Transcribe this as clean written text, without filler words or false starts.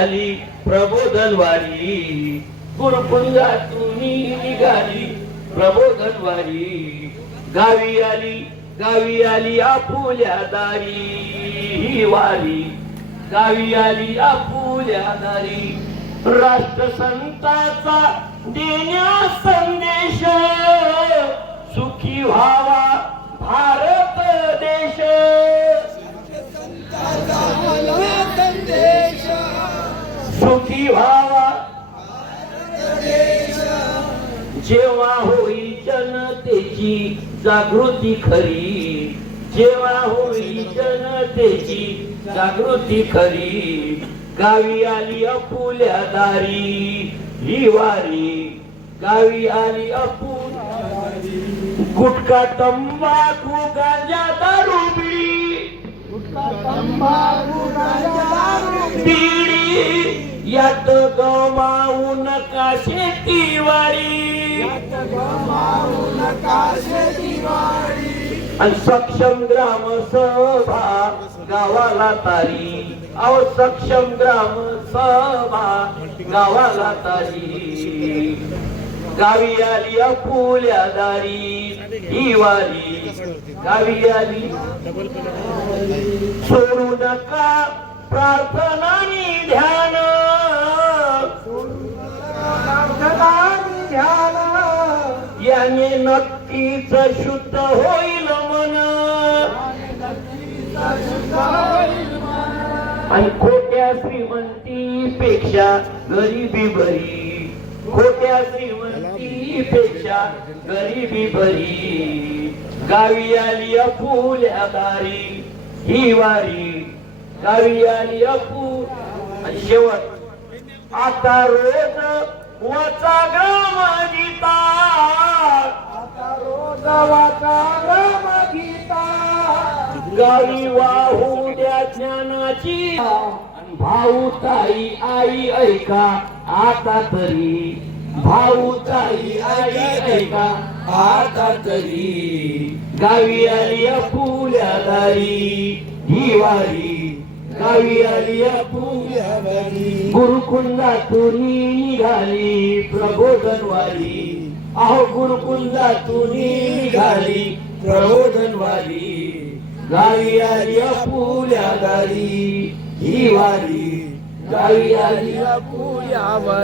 आली प्रबोधन वारी, गुरुकुंजातून निघाली प्रबोधन वारी. गावी आली आपुल्या दारी ही वारी, गावी आली आपुल्या दारी. राष्ट्रसंताचा देण्या संदेश, सुखी व्हावा भारत देश. सुखी व्हावा जेव्हा होई जनतेची जागृती खरी, जेव्हा होई जनतेची जागृती खरी. गावी आली आपुल्या दारी ही वारी, गावी आली आपुल्या दारी. गुटखा तंबाखू गांजा दारू बिडी, गुटखा तंबाखू गांजा दारू बिडी, यात गमावू नका शेतीवाडी, यात गमावू नका शेतीवाडी. आणि सक्षम ग्राम सभा गावाला तारी, अहो सक्षम ग्राम सभा गावाला तारी. गावी आली आपुल्या दारी ही वारी, गावी आली. सोडू नका प्रार्थना आणि ध्यान, याने नक्कीच शुद्ध होईल मन, आणि खोट्या श्रीमंतीपेक्षा गरिबी बरी, खोट्या श्रीमंतीपेक्षा गरिबी बरी. गावी आली आपुल्या दारी ही वारी, गावी आली आणि शेवट आता रोज वाचा ग्रामगीता, आता रोज वाचा ग्रामगीता. गावी वाहू द्या ज्ञानाची भाऊ ताई आई ऐका आता तरी, भाऊ ताई आई ऐका आता तरी. गावी आली आपुल्या दारी ही वारी, गावी आली आपुल्या दारी. गुरुकुंजातून निघाली प्रबोधन वारी, अहो गुरुकुंजातून निघाली प्रबोधन वारी. गावी आली आपुल्या दारी ही वारी, गावी आली आपुल्या वारी.